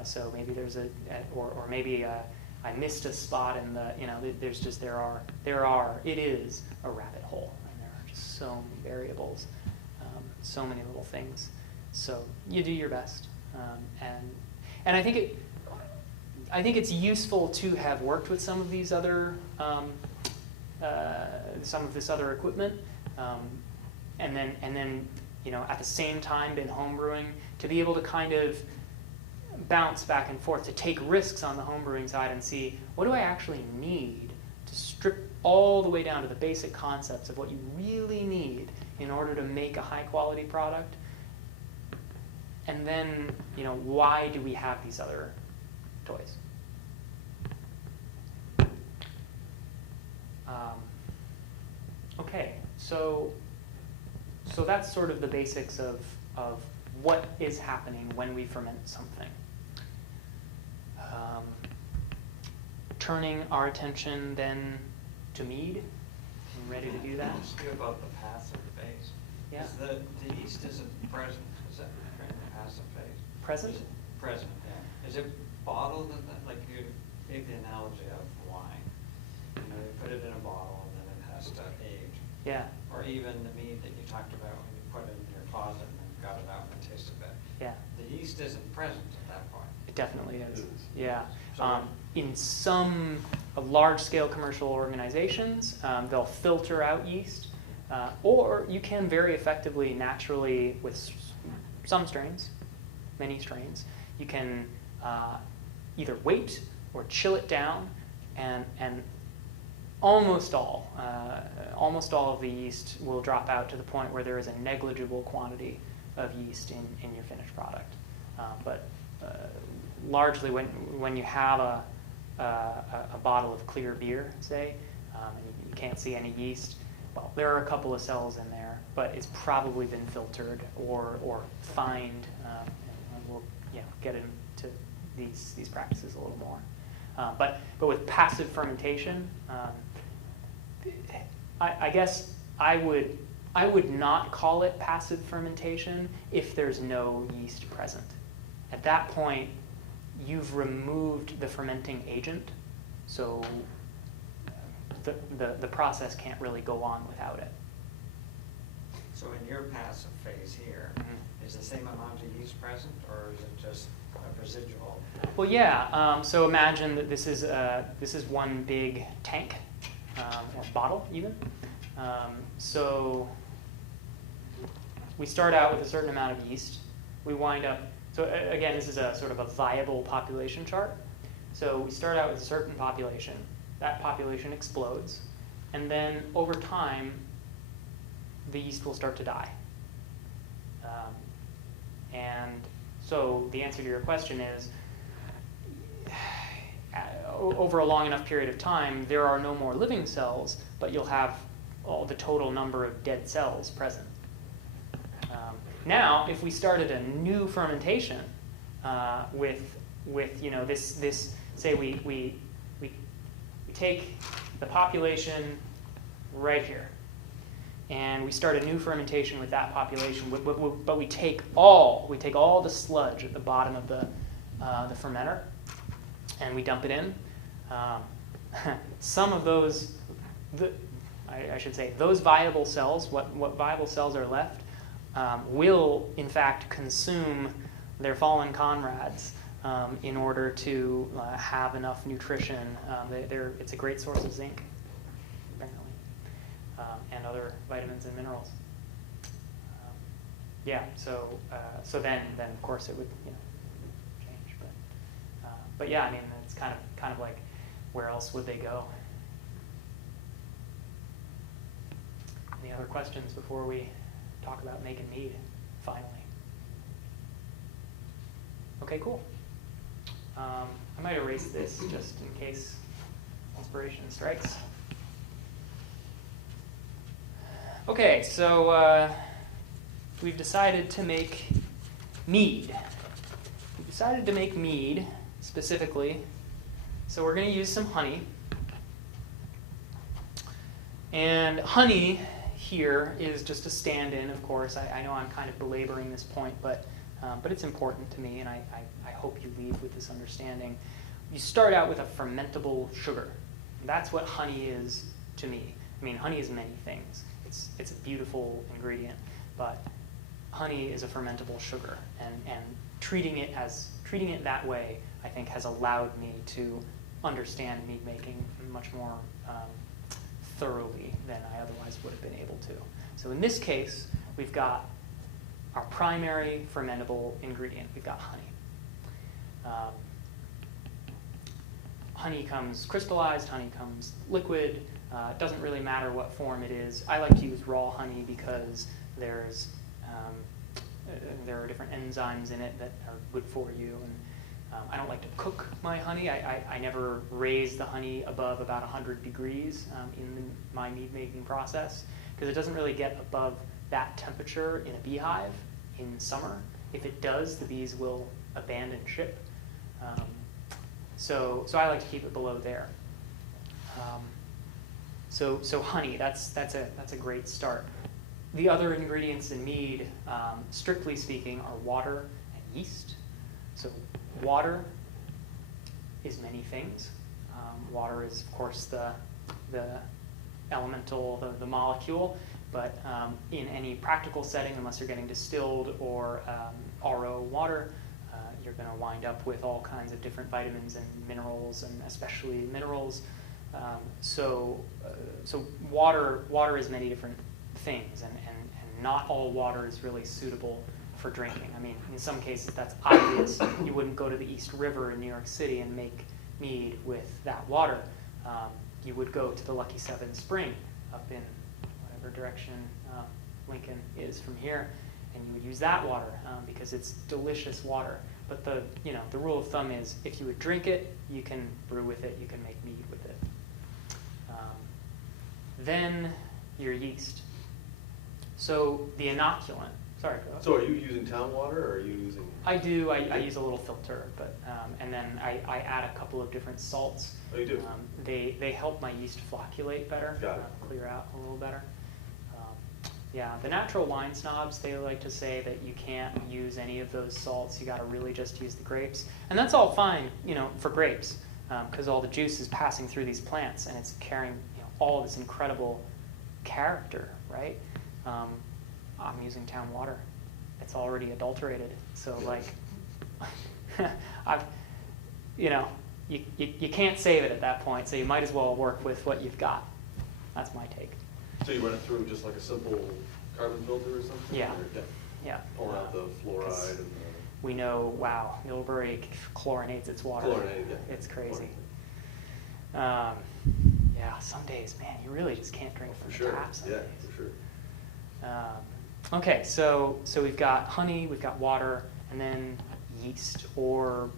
So maybe there's or maybe I missed a spot in the, you know, it is a rabbit hole, and there are just so many variables, so many little things. So you do your best, and I think it's useful to have worked with some of these other some of this other equipment, and then you know, at the same time been homebrewing, to be able to kind of bounce back and forth, to take risks on the homebrewing side and see, what do I actually need to strip all the way down to the basic concepts of what you really need in order to make a high quality product, and then, you know, why do we have these other toys? Okay, so that's sort of the basics of what is happening when we ferment something. Turning our attention then to mead. I'm ready to do that. Ask you about the passive phase. Yeah. The yeast isn't present, is that in the passive phase? Present? Is it present, yeah. Is it bottled in that, like you gave the analogy of wine? You know, you put it in a bottle and then it has to age. Yeah. Or even the mead that you talked about when you put it in your closet and then got it out and tasted it. Yeah. The yeast isn't present at that point. It definitely is. It is. Yeah. So- In some large-scale commercial organizations, they'll filter out yeast, or you can very effectively, naturally, with some strains, many strains, you can either wait or chill it down, and almost all of the yeast will drop out to the point where there is a negligible quantity of yeast in your finished product. But largely, when you have a bottle of clear beer, say, and you can't see any yeast, well, there are a couple of cells in there, but it's probably been filtered or fined, and we'll, you know, get into these practices a little more. But with passive fermentation, I guess I would not call it passive fermentation if there's no yeast present. At that point, you've removed the fermenting agent, so the process can't really go on without it. So in your passive phase here, is the same amount of yeast present, or is it just a residual? Well, yeah. So imagine that this is one big tank, or bottle even. So we start out with a certain amount of yeast. We wind up. So again, this is a sort of a viable population chart. So we start out with a certain population. That population explodes, and then over time, the yeast will start to die. And so the answer to your question is, over a long enough period of time, there are no more living cells, but you'll have all the total number of dead cells present. Now, if we started a new fermentation with you know, this say we take the population right here, and we start a new fermentation with that population, but we take all the sludge at the bottom of the fermenter, and we dump it in. Some of those, I should say, those viable cells, what viable cells are left, will in fact consume their fallen comrades in order to have enough nutrition. It's a great source of zinc, apparently, and other vitamins and minerals. Yeah. So then of course it would, you know, but yeah, I mean, it's kind of like, where else would they go? Any other questions before we talk about making mead, finally? Okay, cool. I might erase this just in case inspiration strikes. Okay, so we've decided to make mead. We decided to make mead specifically, so we're going to use some honey. And honey here is just a stand-in, of course. I know I'm kind of belaboring this point, but it's important to me, and I hope you leave with this understanding. You start out with a fermentable sugar. That's what honey is to me. I mean, honey is many things. It's a beautiful ingredient, but honey is a fermentable sugar, and treating it that way, I think, has allowed me to understand mead making much more thoroughly than I otherwise would have been able to. So in this case, we've got our primary fermentable ingredient. We've got honey. Honey comes crystallized, honey comes liquid. It doesn't really matter what form it is. I like to use raw honey because there are different enzymes in it that are good for you. And I don't like to cook my honey. I never raise the honey above about 100 degrees in my mead making process, because it doesn't really get above that temperature in a beehive in summer. If it does, the bees will abandon ship. So I like to keep it below there. So honey, that's a great start. The other ingredients in mead, strictly speaking, are water and yeast. So water is many things. Water is, of course, the elemental, the molecule, but in any practical setting, unless you're getting distilled or RO water, you're going to wind up with all kinds of different vitamins and minerals, and especially minerals. So water is many different things, and not all water is really suitable for drinking. I mean, in some cases that's obvious. You wouldn't go to the East River in New York City and make mead with that water. You would go to the Lucky 7 Spring up in whatever direction Lincoln is from here, and you would use that water because it's delicious water. But the rule of thumb is, if you would drink it, you can brew with it, you can make mead with it. Then your yeast. So the inoculant. Sorry. So are you using town water, or are you using? I do. I use a little filter, but and then I add a couple of different salts. Oh, you do? They help my yeast flocculate better, Got it. clear out a little better. Yeah, the natural wine snobs, they like to say that you can't use any of those salts. You got to really just use the grapes, and that's all fine, for grapes, because all the juice is passing through these plants, and it's carrying all of this incredible character, right? I'm using town water. It's already adulterated, so you can't save it at that point, so you might as well work with what you've got. That's my take. So you run it through just like a simple carbon filter or something? Yeah. Or Yeah. pulling out the fluoride and we know, wow, Middlebury chlorinates its water. Chlorinated, yeah. It's crazy. Yeah, some days, man, you really just can't drink from the tap some days. For sure. Okay, so we've got honey, we've got water, and then yeast or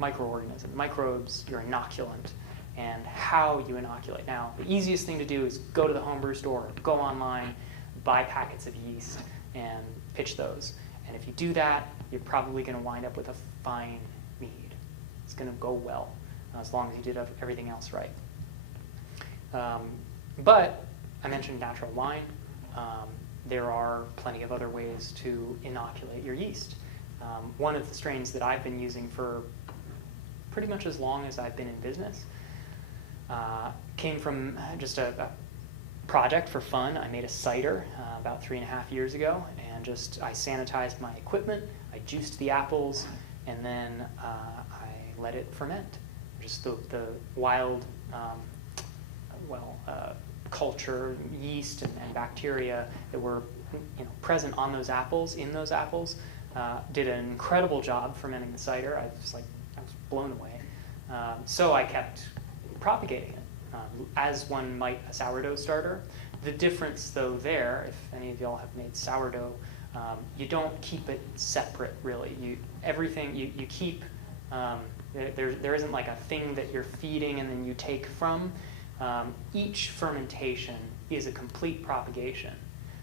microorganism, microbes, your inoculant, and how you inoculate. Now, the easiest thing to do is go to the homebrew store, go online, buy packets of yeast, and pitch those. And if you do that, you're probably going to wind up with a fine mead. It's going to go well, as long as you did everything else right. But I mentioned natural wine. There are plenty of other ways to inoculate your yeast. One of the strains that I've been using for pretty much as long as I've been in business came from just a project for fun. I made a cider about 3.5 years ago, and I sanitized my equipment, I juiced the apples, and then I let it ferment. Just the wild culture, yeast and bacteria that were present on those apples, in those apples, did an incredible job fermenting the cider. I was blown away. So I kept propagating it, as one might a sourdough starter. The difference, though, there, if any of y'all have made sourdough, you don't keep it separate, really. You keep, there isn't like a thing that you're feeding and then you take from. Each fermentation is a complete propagation.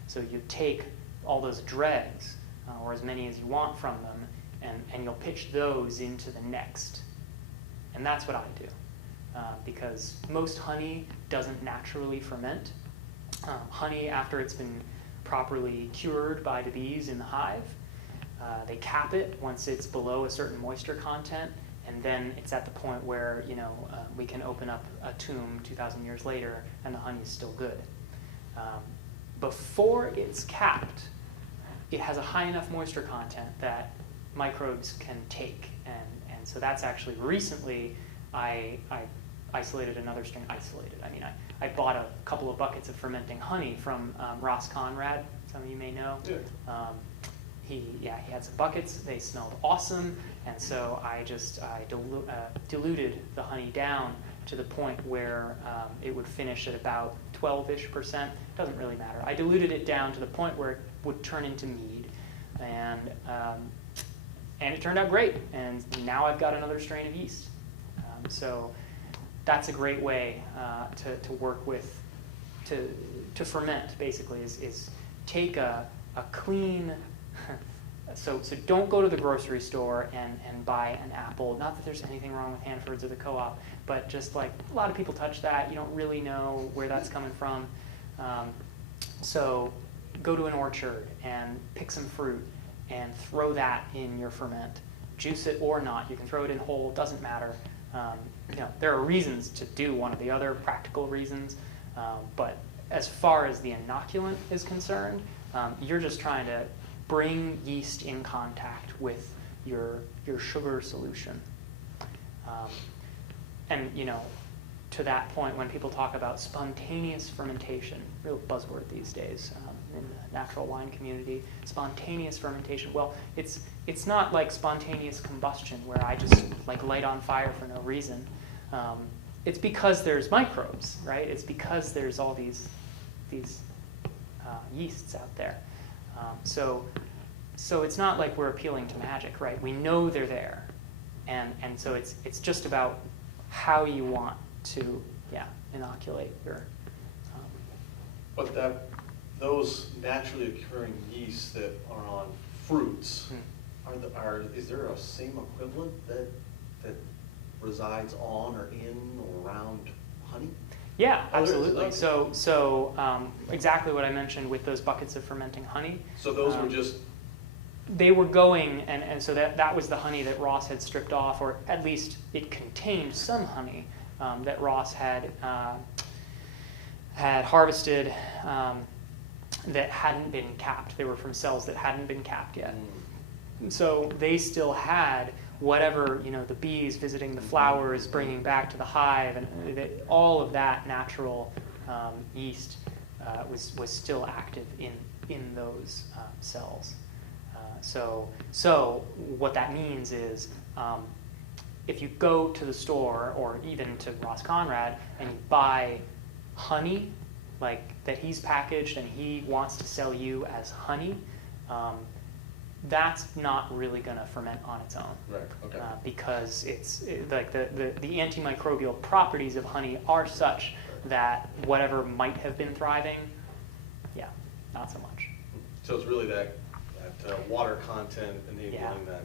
So you take all those dregs, or as many as you want from them, and you'll pitch those into the next. And that's what I do, because most honey doesn't naturally ferment. Honey, after it's been properly cured by the bees in the hive, they cap it once it's below a certain moisture content, and then it's at the point where we can open up a tomb 2,000 years later and the honey's still good. Before it's capped, it has a high enough moisture content that microbes can take, and so that's actually recently I isolated another strain. I bought a couple of buckets of fermenting honey from Ross Conrad. Some of you may know. Yeah. He had some buckets. They smelled awesome, and so I diluted the honey down to the point where it would finish at about 12-ish%. Doesn't really matter. I diluted it down to the point where it would turn into mead, and it turned out great. And now I've got another strain of yeast. So that's a great way to work with, to ferment, basically, is take a clean, so don't go to the grocery store and buy an apple. Not that there's anything wrong with Hanford's or the Co-op, but just like a lot of people touch that. You don't really know where that's coming from. So go to an orchard and pick some fruit and throw that in your ferment. Juice it or not. You can throw it in whole, doesn't matter. There are reasons to do one or the other, practical reasons, but as far as the inoculant is concerned, you're just trying to bring yeast in contact with your sugar solution. And to that point, when people talk about spontaneous fermentation, real buzzword these days in the natural wine community, spontaneous fermentation. Well, it's not like spontaneous combustion where I just like light on fire for no reason. It's because there's microbes, right? It's because there's all these yeasts out there. So it's not like we're appealing to magic, right? We know they're there, and so it's just about how you want to inoculate your. But those naturally occurring yeasts that are on fruits, is there a same equivalent that resides on or in or around honey? Yeah, Oh, there is? absolutely. Okay. So exactly what I mentioned with those buckets of fermenting honey. So those were just. They were going, and so that was the honey that Ross had stripped off, or at least it contained some honey that Ross had harvested that hadn't been capped. They were from cells that hadn't been capped yet. So they still had whatever the bees visiting the flowers, bringing back to the hive, and all of that natural yeast was still active in those cells. So what that means is, if you go to the store or even to Ross Conrad and you buy honey like that he's packaged and he wants to sell you as honey, that's not really going to ferment on its own. Right. Okay. Because like the antimicrobial properties of honey are such that whatever might have been thriving, not so much. So it's really that water content enabling that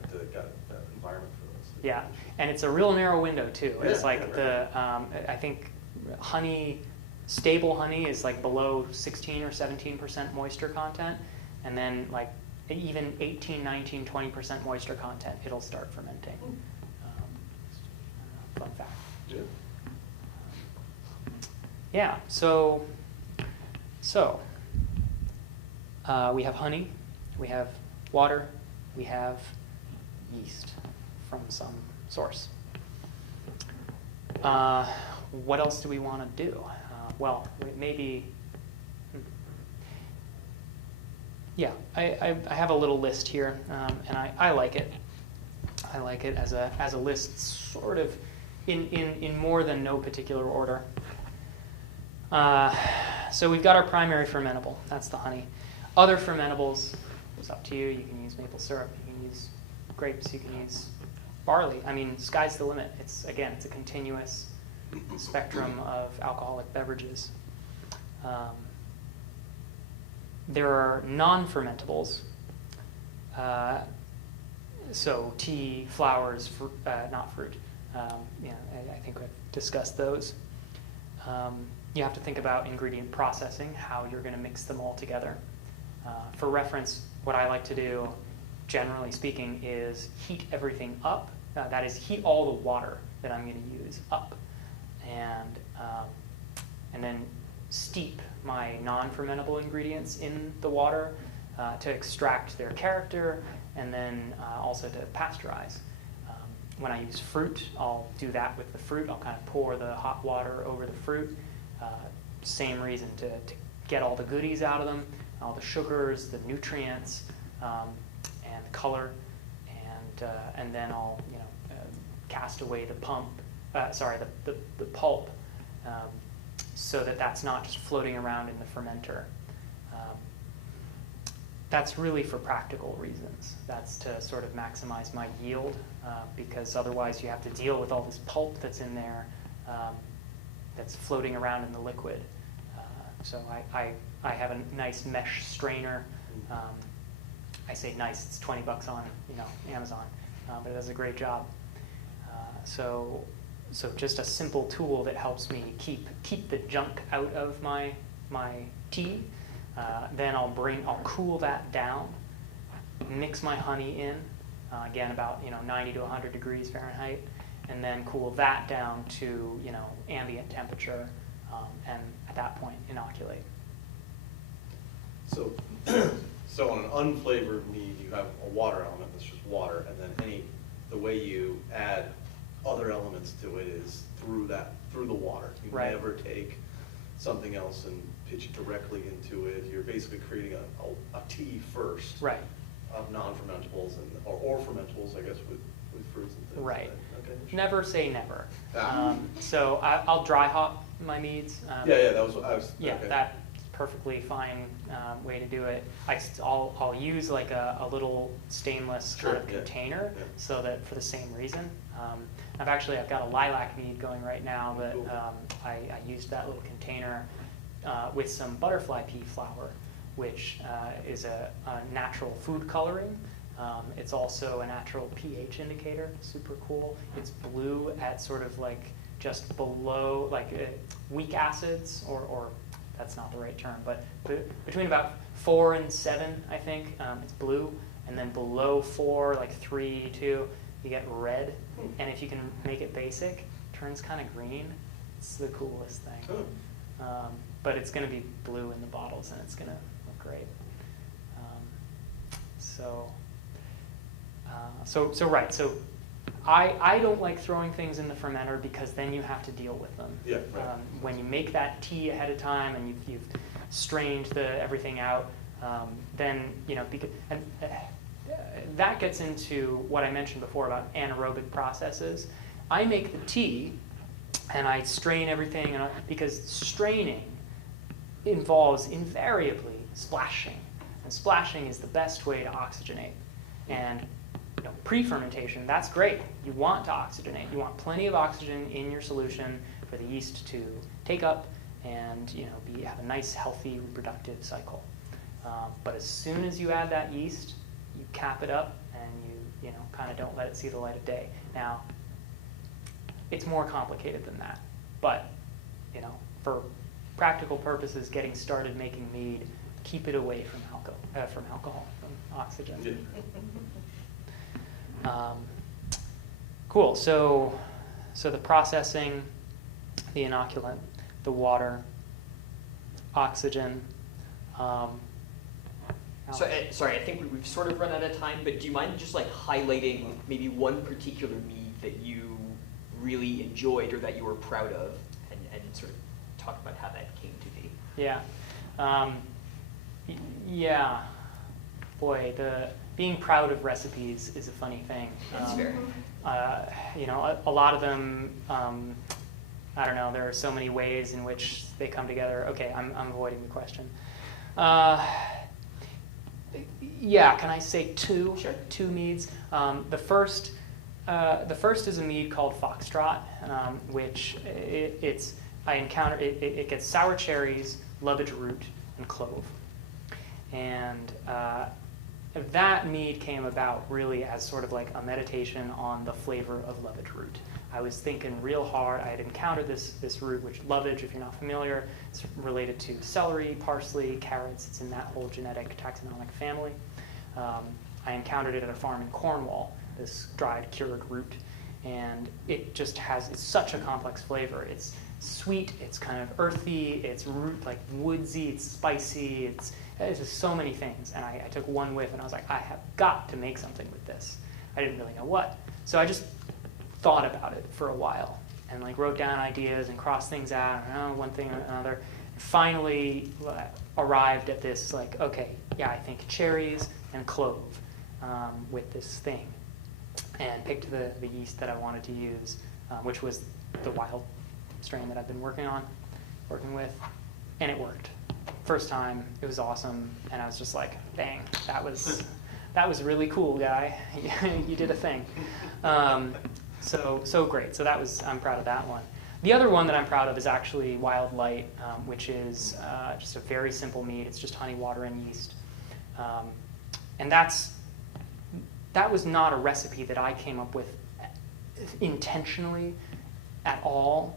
environment for us. Yeah, and it's a real narrow window too. It's like right. I think stable honey is like below 16 or 17% moisture content, and then like even 18, 19, 20% moisture content, it'll start fermenting. Fun fact. Yeah. Yeah. So we have honey, we have water, we have yeast from some source. What else do we want to do? Well, maybe. Yeah, I have a little list here, and I like it. I like it as a list, sort of in more than no particular order. So we've got our primary fermentable. That's the honey. Other fermentables, it's up to you. You can use maple syrup. You can use grapes. You can use barley. I mean, sky's the limit. It's a continuous spectrum of alcoholic beverages. There are non-fermentables. So tea, flowers, not fruit. I think we've discussed those. You have to think about ingredient processing, how you're going to mix them all together. For reference, what I like to do, generally speaking, is heat everything up. That is, heat all the water that I'm going to use up, and then steep my non-fermentable ingredients in the water to extract their character, and then also to pasteurize. When I use fruit, I'll do that with the fruit. I'll kind of pour the hot water over the fruit. Same reason, to get all the goodies out of them, all the sugars, the nutrients, and the color, and then I'll cast away the pulp, so that that's not just floating around in the fermenter. That's really for practical reasons. That's to sort of maximize my yield, because otherwise you have to deal with all this pulp that's in there that's floating around in the liquid. So I have a nice mesh strainer. I say nice, it's $20 on Amazon, but it does a great job. So just a simple tool that helps me keep the junk out of my tea. Then I'll cool that down, mix my honey in, again about 90 to 100 degrees Fahrenheit, and then cool that down to ambient temperature, and at that point inoculate. So, so on an unflavored mead, you have a water element that's just water, and then the way you add other elements to it is through the water. You Right. never take something else and pitch it directly into it. You're basically creating a tea first, Right. of non-fermentables or fermentables, I guess, with fruits and things. Right. Okay. Never say never. Ah. So I'll dry hop my meads. Yeah, that was what I was. Yeah, okay. that's perfectly fine way to do it. I'll use like a little stainless Sure, kind of yeah. container, Yeah. so that for the same reason. I've got a lilac mead going right now that Cool. I used that little container with some butterfly pea flour, which is a natural food coloring. It's also a natural pH indicator, super cool. It's blue at sort of like just below, like weak acids, or that's not the right term, but between about 4 and 7, I think, it's blue. And then below 4, like 3, 2, you get red. And if you can make it basic, it turns kind of green. It's the coolest thing. But it's going to be blue in the bottles, and it's going to look great. So I don't like throwing things in the fermenter, because then you have to deal with them. Yeah, right. When you make that tea ahead of time and you've strained everything out, then that gets into what I mentioned before about anaerobic processes. I make the tea and I strain everything, because straining involves invariably splashing, and splashing is the best way to oxygenate. And pre-fermentation, that's great. You want to oxygenate. You want plenty of oxygen in your solution for the yeast to take up and have a nice, healthy, reproductive cycle. But as soon as you add that yeast, you cap it up and you kind of don't let it see the light of day. Now, it's more complicated than that. But for practical purposes, getting started making mead, keep it away from alcohol, from oxygen. Yeah. Cool. So the processing, the inoculant, the water, oxygen. Sorry, I think we've sort of run out of time, but do you mind just like highlighting maybe one particular mead that you really enjoyed or that you were proud of, and sort of talk about how that came to be? Yeah. Yeah. boy, being proud of recipes is a funny thing. That's fair. A lot of them, I don't know, there are so many ways in which they come together. Okay, I'm avoiding the question. Yeah, can I say two? Sure. Two meads. The first is a mead called Foxtrot, which it gets sour cherries, lovage root, and clove. And that mead came about really as sort of like a meditation on the flavor of lovage root. I was thinking real hard. I had encountered this root, which lovage, if you're not familiar, is related to celery, parsley, carrots. It's in that whole genetic taxonomic family. I encountered it at a farm in Cornwall, this dried, cured root. And it just it's such a complex flavor. It's sweet, it's kind of earthy, it's root, like woodsy, it's spicy, it's just so many things. And I took one whiff and I was like, I have got to make something with this. I didn't really know what. So I just thought about it for a while and like wrote down ideas and crossed things out, one thing or another. And finally arrived at this like, okay, yeah, I think cherries and clove with this thing. And picked the yeast that I wanted to use, which was the wild strain that I've been working with, and it worked. First time, it was awesome, and I was just like, dang, that was really cool, guy. You did a thing. So great. So I'm proud of that one. The other one that I'm proud of is actually Wild Light, which is just a very simple mead. It's just honey, water, and yeast. And that was not a recipe that I came up with intentionally at all.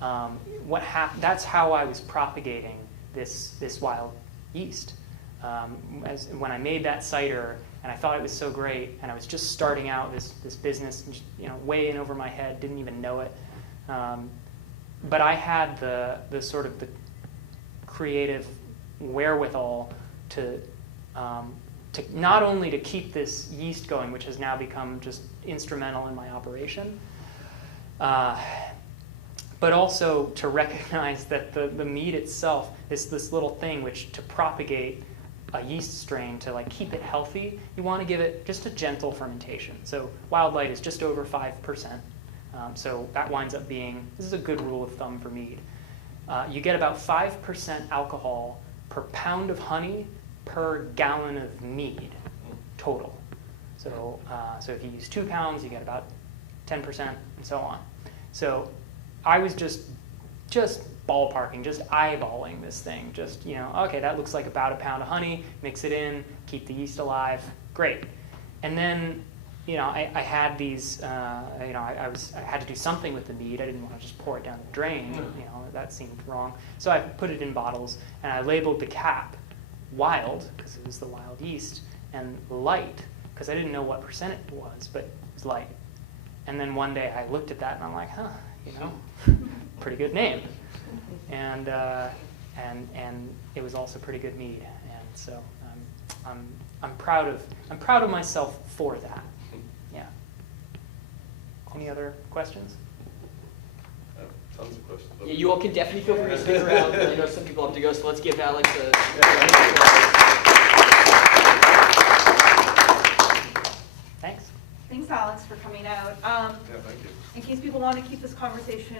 That's how I was propagating this wild yeast. When I made that cider, and I thought it was so great, and I was just starting out this business, way in over my head, didn't even know it. But I had the sort of the creative wherewithal to not only to keep this yeast going, which has now become just instrumental in my operation, but also to recognize that the mead itself is this little thing which to propagate a yeast strain, to like keep it healthy, you want to give it just a gentle fermentation. So Wild Light is just over 5%. So that winds up being, this is a good rule of thumb for mead. You get about 5% alcohol per pound of honey per gallon of mead total. So if you use 2 pounds, you get about 10% and so on. So I was just ballparking, just eyeballing this thing. Just, okay, that looks like about a pound of honey, mix it in, keep the yeast alive, great. And then, I had these, I had to do something with the mead. I didn't want to just pour it down the drain, that seemed wrong. So I put it in bottles, and I labeled the cap wild, because it was the wild yeast, and light, because I didn't know what percent it was, but it was light. And then one day I looked at that and I'm like, pretty good name. And it was also pretty good mead. And so I'm proud of myself for that. Yeah. Any other questions? Tons of questions. Yeah, you all can definitely feel free to stick around. I know some people have to go, so let's give Alex a Thanks. Thanks, Alex, for coming out. Yeah, thank you. In case people want to keep this conversation